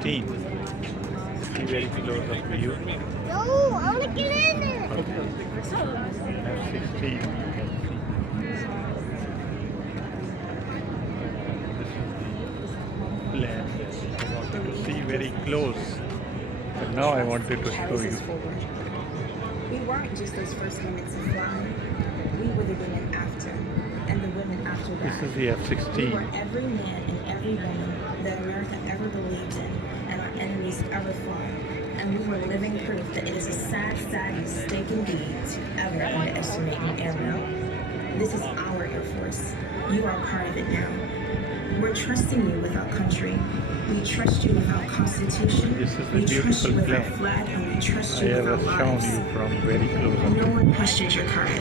F16. See very close up view. No, I want to get in it. F16. You can see. Plane. I wanted to see very close, but now I wanted to show you. We weren't just those first minutes of flying. We were the women after, and the women after that. This is the We F16. were every man and every woman that America ever believed in, and our enemies ever fought. And we were living proof that it is a sad, sad mistake indeed to ever underestimate an airmail. This is our Air Force. You are a part of it now. We're trusting you with our country. We trust you with our Constitution. This is a We trust you beautiful with our plane. flag, and we trust I you with have our shown lives. you from very close up. No one questions your courage.